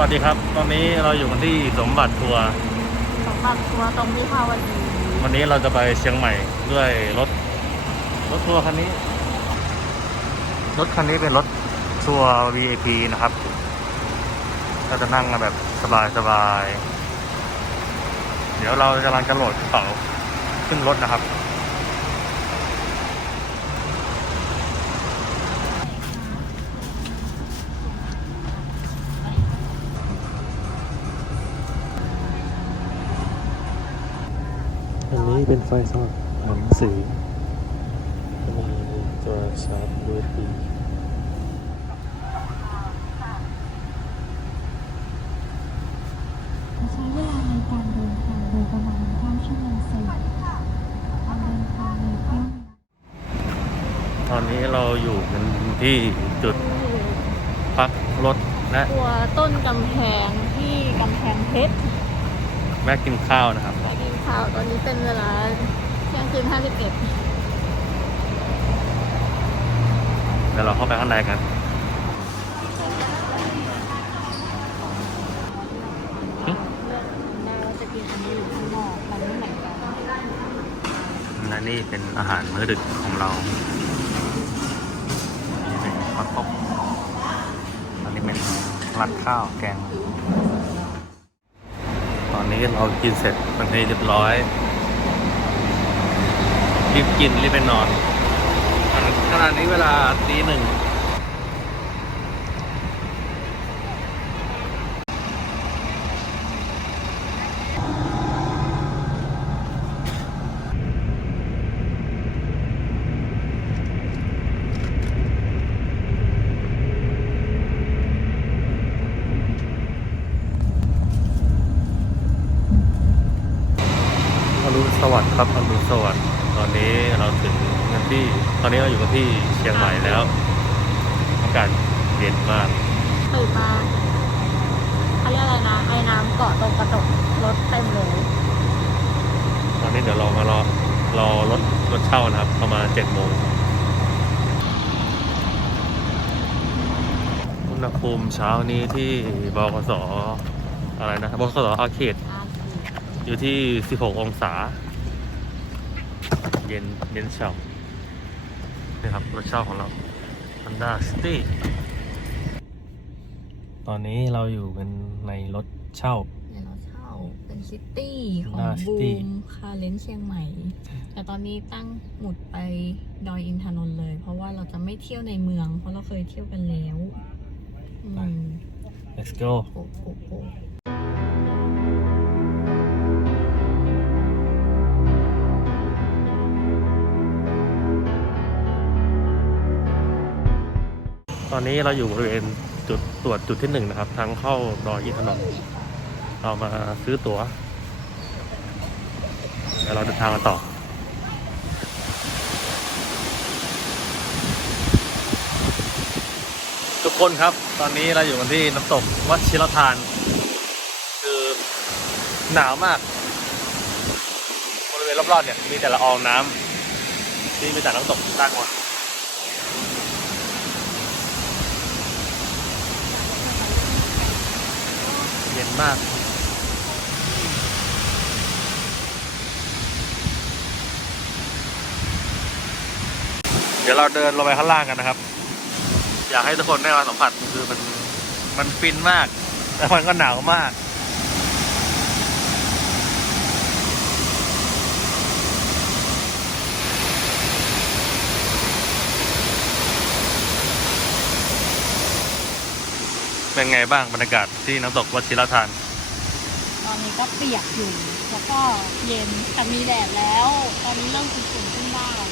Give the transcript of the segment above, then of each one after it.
วัสดีครับ ตอนนี้เราอยู่กันที่สมบัติทัวร์สำหรับทัวร์ตรงวิภาวดีวันนี้เราจะไปเชียงใหม่ด้วยรถ รถทัวร์คันนี้ รถคันนี้เป็นรถทัวร์ VIP นะครับก็จะนั่งกันแบบสบายๆเดี๋ยวเราจะกำลังจะโหลดกระเป๋าขึ้นรถนะครับ เป็นไฟสอดหนังสือจะมีตัวชาร์จ USB ใช้เวลาในการเดินทางโดยประมาณ5ชั่วโมงเศษการเดินทางในช่วงตอนนี้เราอยู่กันที่จุดพักรถและทัวร์ต้นกำแพงที่กำแพงเพชร แม่กินข้าวนะครับ ไปกินข้าวตอนนี้เป็นเวลาเที่ยงคืน51เดี๋ยวเราเข้าไปข้างในกันได้ว่าจะกินอันนี้หรือข้างนอกมันไม่เหมือนกันและนี่เป็นอาหารมื้อดึกของเรานี่เป็นข้าวต้มอันนี้เป็นรัดข้าวแกงตอนนี้ เรากินเสร็จมันที่เรียบร้อยรีบกินรีบไปนอนขณะนี้เวลาตีหนึ่ง รุณสวัสดิ์ครับอรุณสวัสดิ์ตอนนี้เราถึงกันที่ ตอนนี้เราอยู่กันที่เชียงใหม่แล้วอากาศเย็นมากตื่นมาเขาเรียกอะไรนะไอ้น้ำเกาะตรงกระจกรถเต็มเลยตอนนี้เดี๋ยวเรามารอรอรถรถเช่านะครับ ประมาณเจ็ดโมงอุณหภูมิเช้านี้ที่บกสอะไรนะบกสอาเขต อยู่ที่ 16 องศา เย็น เย็นเฉ่านี่ครับรถเช่าของเรา Honda City ตอนนี้เราอยู่กันในรถเช่า เดี๋ยวเราเช่าเป็นซิตี้ของหน้าบู City มคาเลนเชียงใหม่ แต่ตอนนี้ตั้งหมุดไปดอยอินทนนท์เลย เพราะว่าเราจะไม่เที่ยวในเมือง เพราะเราเคยเที่ยวกันแล้วอืไปม let's go โอ้โห ตอนนี้เราอยู่บริเวณจุดตรวจจุดที่หนึ่งนะครับ ทางเข้าดอยอินทนนท์เรามาซื้อตั๋วเดี๋ยวเราเดินทางกันต่อทุกคนครับ ตอนนี้เราอยู่กันที่น้ำตกวัดชิรทาน คือหนาวมากบริเวณรอบๆเนี่ยมีแต่ละอองน้ำที่มีแต่น้ำตกด้านบน เย็น มาก เดี๋ยวเราเดินลงไปข้างล่างกันนะครับ อยากให้ทุกคนได้มาสัมผัสคือมันมันฟินมาก แต่มันก็หนาวมาก เป็นไงบ้างบรรยากาศที่น้ำตกวัชิรทาน ตอนนี้ก็เปียกอยู่แล้วก็เย็นแต่มีแดดแล้ว ตอนนี้เริ่มอุ่นๆขึ้นบ้าง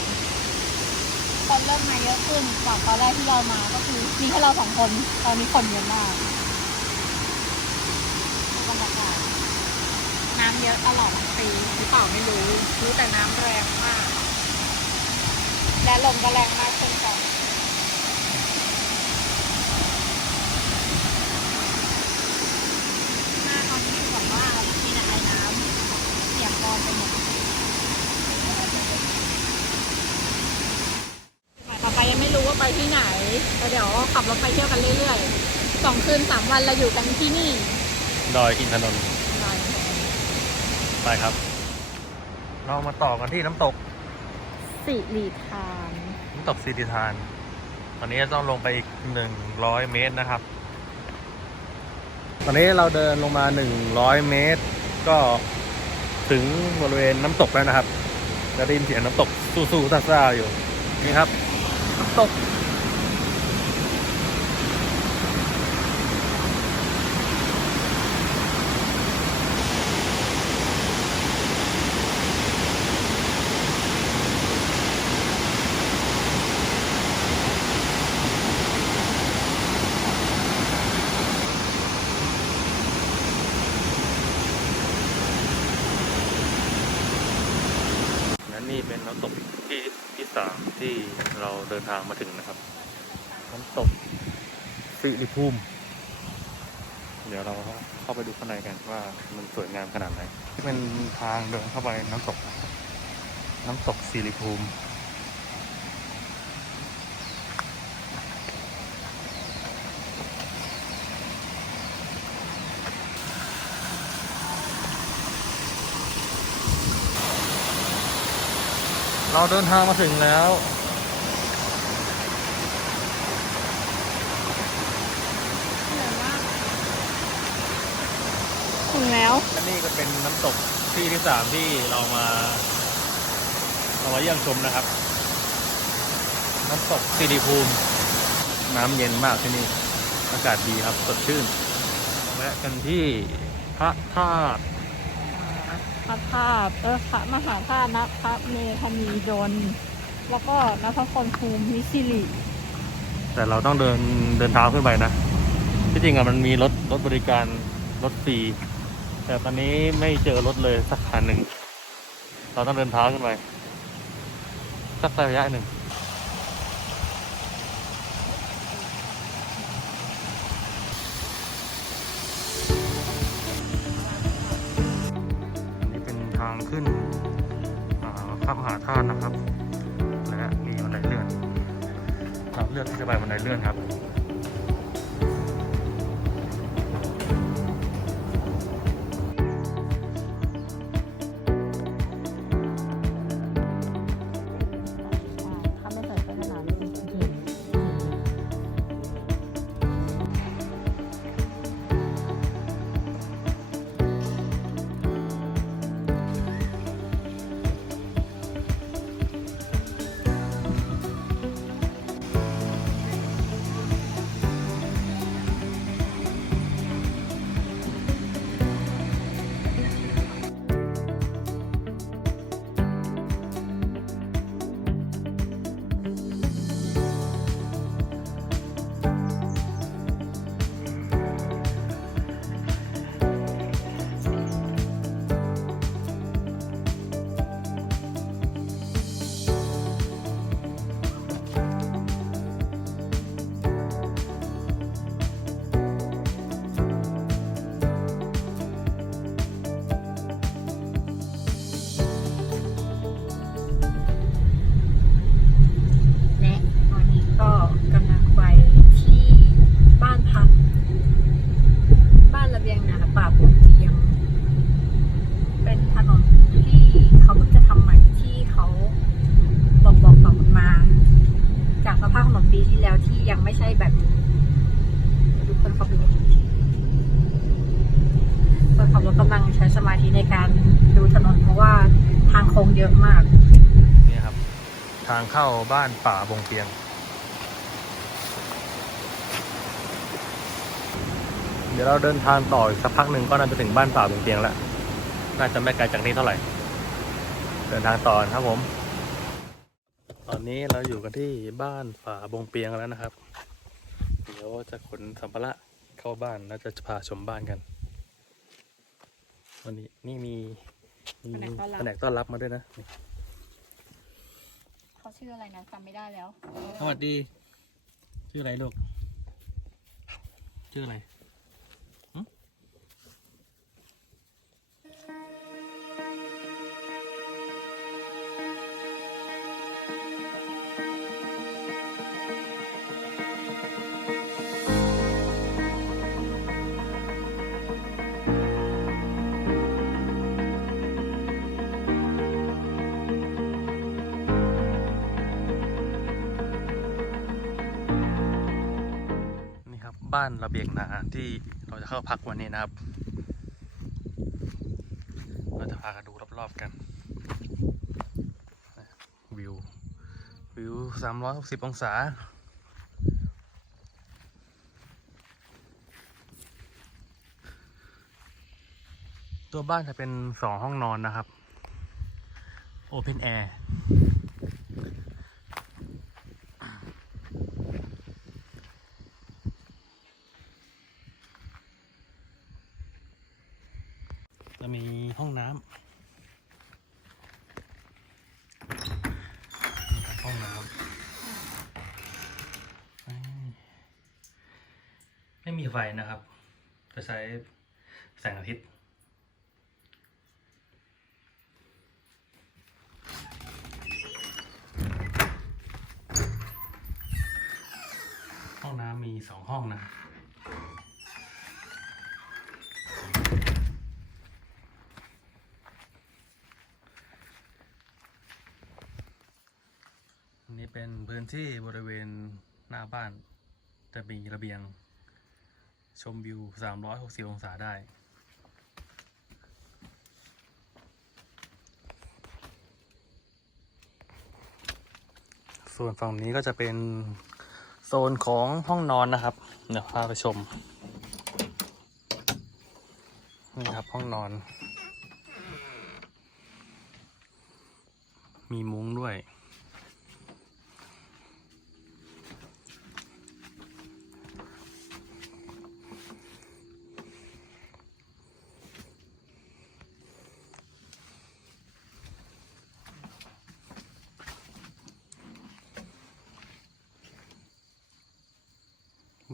คนเริ่มมาเยอะขึ้นกว่าตอนแรกที่เรามาก็คือมีแค่เราสองคนตอนนี้คนเยอะมากบรรยากาศน้ำเยอะตลอดทั้งปีหรือเปล่าไม่รู้ รู้แต่น้ำแรงมาก และลมก็แรงมากเช่นกันาตอนนี้คือแบบว่ามีแต่ไอ้น้ำเปียกปอนไปหมด หมายต่อไปยังไม่รู้ว่าไปที่ไหนแต่เดี๋ยวขับรถไปเที่ยวกันเรื่อยๆสองคืนสามวันเราอยู่กันที่นี่ ดอยอินทนนท์หน่อยไปครับ เรามาต่อกันที่น้ำตกสิริทานน้ำตกสิริธานตอนนี้ต้องลงไปอีกหนึ่งร้อยเมตรนะครับ ตอนนี้เราเดินลงมาหนึ่งร้อยเมตร ก็ถึงบริเวณน้ำตกแล้วนะครับจะได้ยินเสียงน้ำตกสู้ๆซ่าๆอยู่นี่ครับน้ำตก และนี่เป็นน้ำตกที่ที่สามที่เราเดิน ทางมาถึงนะครับน้ำตกสิริภูมิ เดี๋ยวเราเข้าไปดูข้างในกันว่ามันสวยงามขนาดไหนที่เป็นทางเดินเข้าไปน้ำตกนะครับน้ำตกสิริภูมิเราเดินทางมาถึงแล้ว ถึง แล้วและนี่ก็เป็นน้ำตกที่ที่สามที่เรามาเรามาเยี่ยมชมนะครับ น้ำตกสิริภูมิ น้ำเย็นมากที่นี่ อากาศดีครับสดชื่นแวะกันที่พระธาตุพระธาตุเออพระมหาธาตุนะพระเมธานีดลแล้วก็นพคนภูมิมิสิริแต่เราต้องเดินเดินเท้าขึ้นไปนะ ที่จริงอะมันมีรถรถบริการรถฟรี แต่ตอนนี้ไม่เจอรถเลยสักคันหนึ่ง เราต้องเดินเท้าขึ้นไปสักระยะหนึ่งอันนี้เป็นทางขึ้นอ่าพระมหาธาตุนะครับ และมีบันไดเลื่อนเราเลือกที่จะไปบันไดเลื่อนครับ ในการดูถนนเพราะว่าทางโค้งเยอะมาก นี่ครับ ทางเข้าบ้านป่าบงเปียง เดี๋ยวเราเดินทางต่ออีกสักพักหนึ่งก็น่าจะถึงบ้านป่าบงเปียงแล้ว น่าจะไม่ไกลจากนี้เท่าไหร่ เดินทางต่อครับผม ตอนนี้เราอยู่กันที่บ้านป่าบงเปียงแล้วนะครับ เดี๋ยวจะขนสัมภาระเข้าบ้านแล้วจะพาชมบ้านกัน วันนี้นี่มีมีแผนกต้อนรับมาด้วยนะเขาชื่ออะไรนะจำไม่ได้แล้วสวัสดี ชื่ออะไรลูก ชื่ออะไร บ้านระเบียงนาที่เราจะเข้าพักวันนี้นะครับ เราจะพากันดูรอบๆกันวิววิว 360 องศา ตัวบ้านจะเป็นสองห้องนอนนะครับโอเพนแอร์ จะมีห้องน้ำห้องน้ำไม่มีไฟนะครับจะใช้แสงอาทิตย์ห้องน้ำมีสองห้องนะ อันนี้เป็นพื้น ที่บริเวณหน้าบ้านจะมีระเบียง ชมวิว 360 องศาได้ ส่วนฝั่งนี้ก็จะเป็นโซนของห้องนอนนะครับ เดี๋ยวพาไปชม นี่ครับห้องนอน มีมุ้งด้วย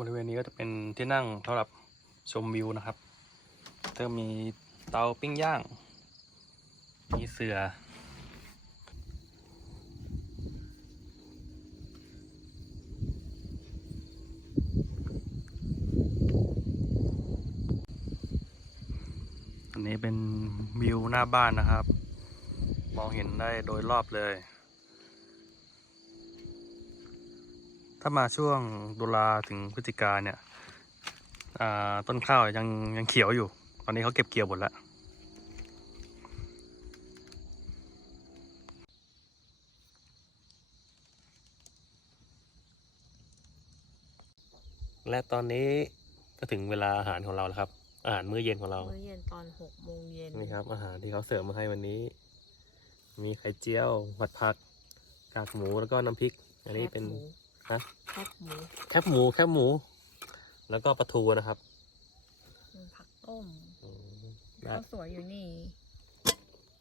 บริเวณนี้ก็จะเป็นที่นั่งสำหรับชมวิวนะครับก็มีเตาปิ้งย่าง มีเสือ อันนี้เป็นวิวหน้าบ้านนะครับ มองเห็นได้โดยรอบเลย ถ้ามาช่วงตุลาถึงพฤศจิกาเนี่ยอ่าต้นข้าวยังยังเขียวอยู่ ตอนนี้เขาเก็บเกี่ยวหมดแล้วและตอนนี้ก็ถึงเวลาอาหารของเราแล้วครับ อาหารมื้อเย็นของเรา มื้อเย็นตอนหกโมงเย็นนี่ครับ อาหารที่เขาเสิร์ฟมาให้วันนี้ มีไข่เจียวผัดผักกากหมูแล้วก็น้ำพริก อันนี้เป็น ฮะ แคบหมูแคบหมูแคบหมู แล้วก็ปลาทูนะครับมีผักต้มอืมข้าน่าวสวยอยู่นี่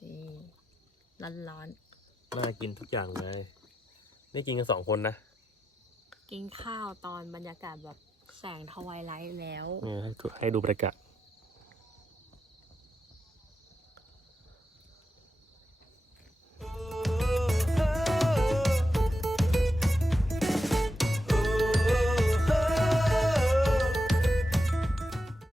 นี่ร้านร้านน่ากินทุกอย่างเลย นี่กินกันสองคนนะๆกินข้าวตอนบรรยากาศแบบแสงทวายไลท์แล้วนี่ให้ดูให้ดูบรรยากาศ